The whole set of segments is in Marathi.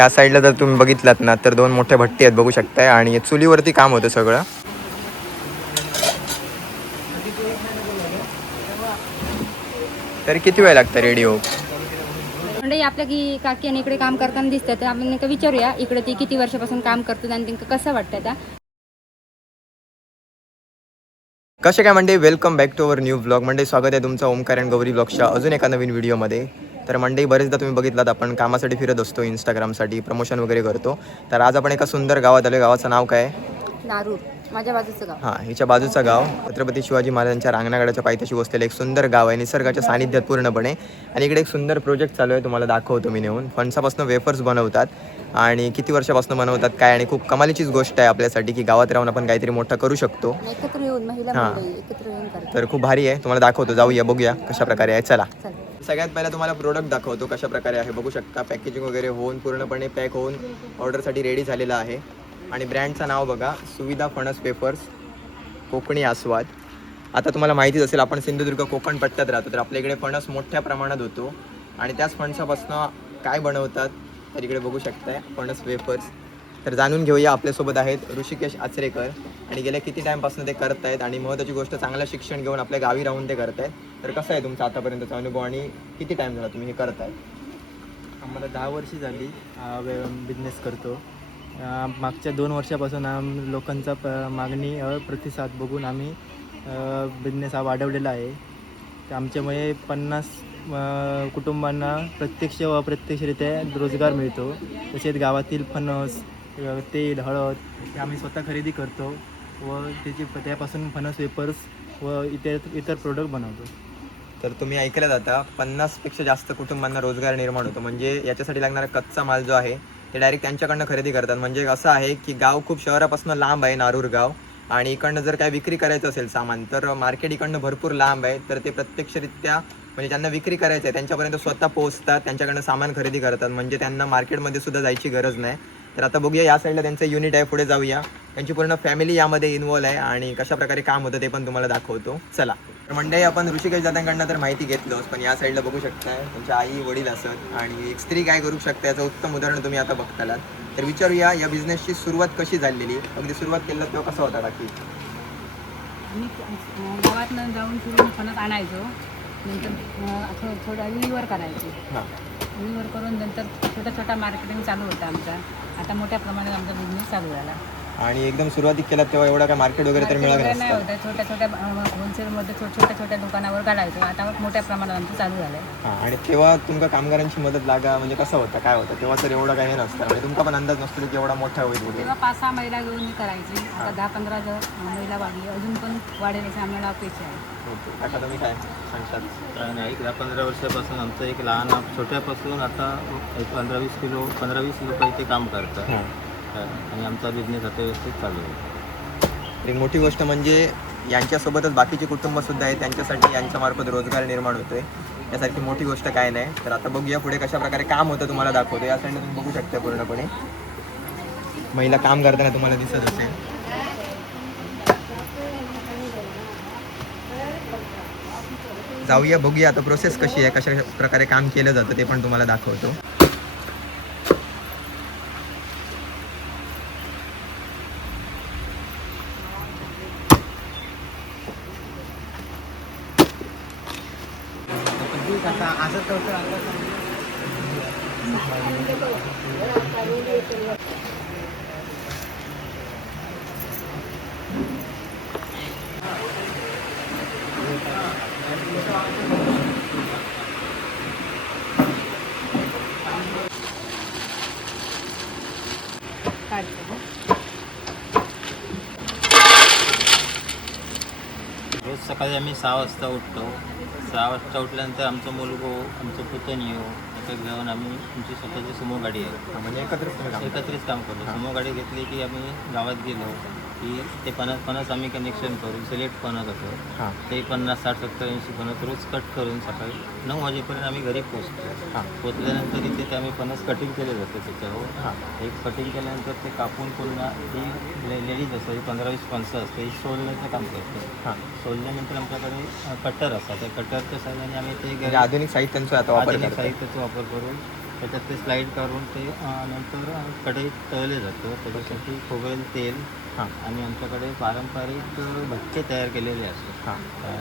या साईडला जर तुम्ही बघितलात ना तर दोन मोठ्या भट्टी आहेत बघू शकताय आणि चुलीवरती काम होतं सगळं. तर किती वेळ लागतं रेडी हो? म्हणजे आपल्या की काकी आणि इकडे काम करताना दिसतात तर आपण नेमकं विचारूया इकडे ती किती वर्षापासून काम करतात आणि त्यांना कसं वाटतं आता. कसे काय म्हणजे welcome back to our new blog. म्हणजे स्वागत आहे तुमचं ओमकार अँड गौरी ब्लॉगच्या अजून एका नवीन व्हिडिओमध्ये. तर मंडई बरेचदा तुम्ही बघितलात आपण कामासाठी फिरत असतो, इंस्टाग्रामसाठी प्रमोशन वगैरे करतो. तर आज आपण एका सुंदर गावात आलो. गावाचं नाव काय? नारूर, माझ्या बाजूचं गाव. हां, हिच्या बाजूचं गाव छत्रपती शिवाजी महाराजांच्या रांगणागडाच्या पायथ्याशी वसलेलं एक सुंदर गाव आहे, निसर्गाच्या सानिध्यात पूर्णपणे. आणि इकडे एक सुंदर प्रोजेक्ट चालू आहे, तुम्हाला दाखवतो मी नेऊन. फणसापासून वेफर्स बनवतात आणि किती वर्षापासून बनवतात काय, आणि खूप कमालीचीच गोष्ट आहे आपल्यासाठी की गावात राहून आपण काहीतरी मोठं करू शकतो. एकत्र येऊन महिला हां. मंडळी एकत्र येऊन करतात. तर खूप भारी आहे, तुम्हाला दाखवतो, जाऊया बघूया कशा प्रकारे आहे. चला. चल. सगळ्यात पहिला तुम्हाला प्रोडक्ट दाखवतो कशा प्रकारे आहे. बघू शकता पॅकेजिंग वगैरे होऊन पूर्णपणे पॅक होऊन ऑर्डरसाठी रेडी झालेला आहे. आणि ब्रँडचं नाव बघा, सुविधा फणस पेपर्स कोकणी आस्वाद. आता तुम्हाला माहितीच असेल आपण सिंधुदुर्ग कोकण पट्ट्यात राहतो, तर आपल्या इकडे फणस मोठ्या प्रमाणात होतो आणि त्याच फणसापासून काय बनवतात तर इकडे बघू शकताय फणस वेफर्स. तर जाणून घेऊया. आपल्यासोबत आहेत ऋषिकेश आचरेकर आणि गेल्या किती टाईमपासून ते करत आहेत आणि महत्त्वाची गोष्ट चांगलं शिक्षण घेऊन आपल्या गावी राहून ते करत आहेत. तर कसं आहे तुमचा आतापर्यंतचा अनुभव आणि किती टाईम झाला तुम्ही हे करत आहे? आम्हाला 10 वर्षी झाली बिझनेस करतो. मागच्या 2 वर्षापासून लोकांचा मागणी प्रतिसाद बघून आम्ही बिझनेस हा वाढवलेला आहे. तर आमच्यामुळे 50 कुटुंबांना प्रत्यक्ष व अप्रत्यक्षरित्या रोजगार मिळतो. तसेच गावातील फणस, तेल, हळद हे आम्ही स्वतः खरेदी करतो व त्यापासून फणस वेपर्स व इतर प्रोडक्ट बनवतो. तर तुम्ही ऐकलं जाता 50पेक्षा जास्त कुटुंबांना रोजगार निर्माण होतो. म्हणजे याच्यासाठी लागणारा कच्चा माल जो आहे ते डायरेक्ट त्यांच्याकडनं खरेदी करतात. म्हणजे असं आहे की गाव खूप शहरापासून लांब आहे, नारूर गाव, आणि इकडनं जर काय विक्री करायचं असेल सामान तर मार्केट इकडनं भरपूर लांब आहे. तर ते प्रत्यक्षरित्या म्हणजे ज्यांना विक्री करायचं आहे त्यांच्यापर्यंत स्वतः पोहोचतात, त्यांच्याकडनं सामान खरेदी करतात. म्हणजे त्यांना मार्केटमध्ये सुद्धा जायची गरज नाही. तर आता बघूया या साईडला त्यांचं युनिट आहे, पुढे जाऊया. त्यांची पूर्ण फॅमिली यामध्ये इन्वॉल्व आहे आणि कशा प्रकारे काम होतं ते पण तुम्हाला दाखवतो. चला. तर मंडळी आपण ऋषिकेश दादांकडनं तर माहिती घेतलोच, पण या साईडला बघू शकताय त्यांच्या आई वडील असत आणि एक स्त्री काय करू शकते याचं उत्तम उदाहरण तुम्ही आता बघतालात. तर विचारूया या बिझनेसची सुरुवात कशी झालेली, अगदी सुरुवात केलं तेव्हा कसा होता टाकी? आम्ही गावातनं जाऊन फिरून फणस आणायचो, नंतर थोडा विवर करायचो. हां. विवर करून नंतर छोटा मार्केटिंग चालू होता आमचा. आता मोठ्या प्रमाणात आमचा बिझनेस चालू झाला. आणि एकदम सुरुवातीत केला तेव्हा एवढा काय मार्केट वगैरे तर मिळालं नाही नसतं. होता, छोट्या होलसेलमध्ये छोट्या दुकानावर काढायचो. आता मोठ्या प्रमाणात आमचं चालू झालं आहे. हां. आणि तेव्हा तुमका कामगारांची मदत लागा म्हणजे कसं होतं काय होतं तेव्हा? तर एवढं काही नसतं म्हणजे तुमका पण अंदाज नसतो की एवढा मोठा होईल वगैरे. तेव्हा 5-6 महिला घेऊन मी करायची. आता 10-15 महिला वाढली, अजून पण वाढेल असं आम्हाला अपेक्षा आहे. ओके. आता तुम्ही काय सांगशाल? काय नाही, 10-15 वर्षापासून आमचं एक लहान छोट्यापासून आता 15-20 लोक इथे काम करतात. हां. आणि आमचा बिझनेस आता व्यवस्थित चालू आहे. एक मोठी गोष्ट म्हणजे यांच्यासोबतच बाकीचे कुटुंबसुद्धा आहेत, त्यांच्यासाठी यांच्यामार्फत रोजगार निर्माण होतो आहे. यासारखी मोठी गोष्ट काय नाही. तर आता बघूया पुढे कशा प्रकारे काम होतं, तुम्हाला दाखवतो. या साईडला तुम्ही बघू शकता पूर्णपणे महिला काम करताना तुम्हाला दिसत असेल. जाऊया बघूया आता प्रोसेस कशी आहे, कशा प्रकारे काम केलं जातं ते पण तुम्हाला दाखवतो. काढतो. रोज सकाळी आम्ही 6 वाजता उठतो. 6 वाजता उठल्यानंतर आमचं मुलगो, आमचं पुतण्यो याचं घेऊन आम्ही आमची स्वतःची सुमो गाडी आहे, म्हणजे एकत्रच तुम्ही काम करता. एकत्रित काम करतो. सुमो गाडी घेतली की आम्ही गावात गेलो की ते फणस आम्ही कनेक्शन करून सिलेक्ट फणस होतो. हां. ते 50, 60, 70, 80 फणस रोज कट करून सकाळी 9 वाजेपर्यंत आम्ही घरी पोचतो. हां. पोचल्यानंतर इथे ते आम्ही फणस कटिंग केले जाते त्याच्यावर. हां. एक कटिंग केल्यानंतर ते कापून पुन्हा ही लेडीज असते, 15-20 फणसं असते, ही सोलण्याचं काम करते. हां. सोलल्यानंतर आमच्याकडे कटर असतात. त्या कटरच्या साह्याने आम्ही ते म्हणजे आधुनिक साहित्यांचा आता वापर आधुनिक करता. साहित्याचा वापर करून त्याच्यात ते स्लाईड करून ते नंतर कढईत तळले जातं. त्याच्यासाठी खोबरेल तेल हां आणि आमच्याकडे पारंपरिक भट्टे तयार केलेले असतात. हां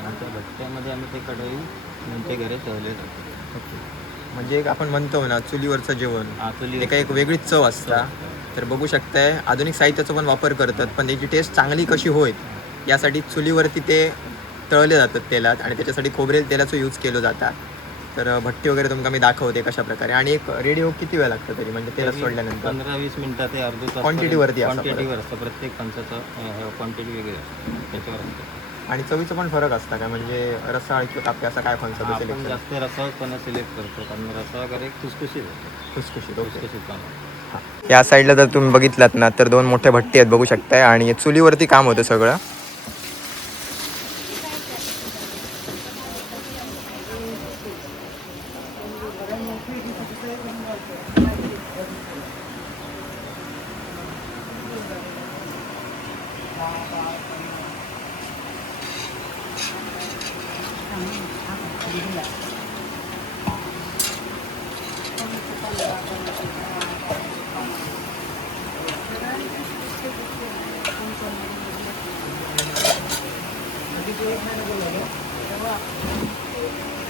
आणि त्या भट्ट्यामध्ये आम्ही ते कढई नंतर घरी तळले जातो. ओके. म्हणजे एक आपण म्हणतो ना चुलीवरचं जेवण चुलीवर एका एक वेगळीच चव असता. तर बघू शकताय आधुनिक साहित्याचा पण वापर करतात, पण त्याची टेस्ट चांगली कशी होईल यासाठी चुलीवरती ते तळले जातात तेलात आणि त्याच्यासाठी खोबरेल तेलाचं यूज केलं जातात. तर भट्टी वगैरे तुमका मी दाखवते कशा प्रकारे. आणि एक रेडी होऊक किती वेळ लागतं तरी म्हणजे तेलात सोडल्यानंतर? 15-20 मिनिटात ते अर्धा तास क्वांटिटीवरती असतं क्वांटिटीवर असतं. प्रत्येक पंचाचं क्वांटिटी वेगळी असते त्याच्यावर असते. आणि चवीचं पण फरक असतं काय म्हणजे रसाळ किंवा कापे असा काय कॉन्सेप्ट आपण असेल? जास्त रसाळपणा सिलेक्ट करतो कारण रसा वगैरे खुसखुशीत होतो. खुसखुशीत. ओके. खुसखुशीतपणा. या साईडला जर तुम्ही बघितलात ना तर 2 मोठ्या भट्टी आहेत बघू शकताय आणि चुलीवरती काम होतं सगळं.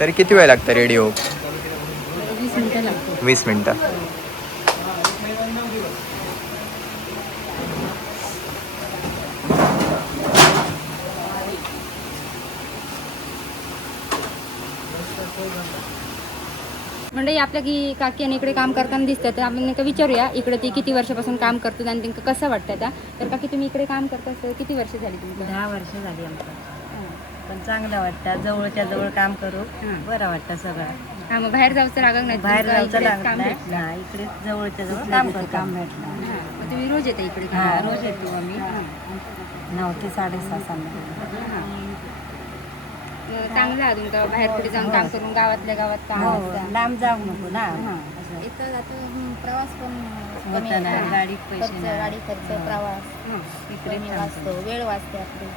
तरी किती वेळ लागतं रेडी होऊक? 20 मिनिटं लागतो. 20 मिनिटं. म्हणजे आपल्या की काकी आणि इकडे काम करताना दिसतात तर आपण नेमकं विचारूया इकडे ती किती वर्षापासून काम करतात आणि त्यांना कसं वाटतं त्या. तर काकी तुम्ही इकडे काम करता असं किती वर्ष झाली तुमचं? 10 वर्ष झाली आमचं. पण चांगलं वाटतं जवळच्या जवळ काम करू. बरं वाटतं सगळं. हां मग बाहेर जाऊचं लागत नाही बाहेर तुमचं जायचं इकडेच लागत काम नाही. भेटलं. नाही, इकडे जवळच्या जवळ काम करतो. काम भेटलं. हां, मग तुम्ही रोज येता इकडे हा कामाला? रोज येतो आम्ही 9 ते 6:30 संध्याकाळी. मग चांगलं आहे तुमचं बाहेर कुठे जाऊन काम करून गावातल्या गावात काम हो असतं. लांब जाऊ नको ना. असं. इथं जातो प्रवास पण होतं कमी ना, होतो. गाडीत पैसे खर्च, नाही. गाडी खर्च प्रवास इकडे कमी वाचतो, वेळ वाचते आपली.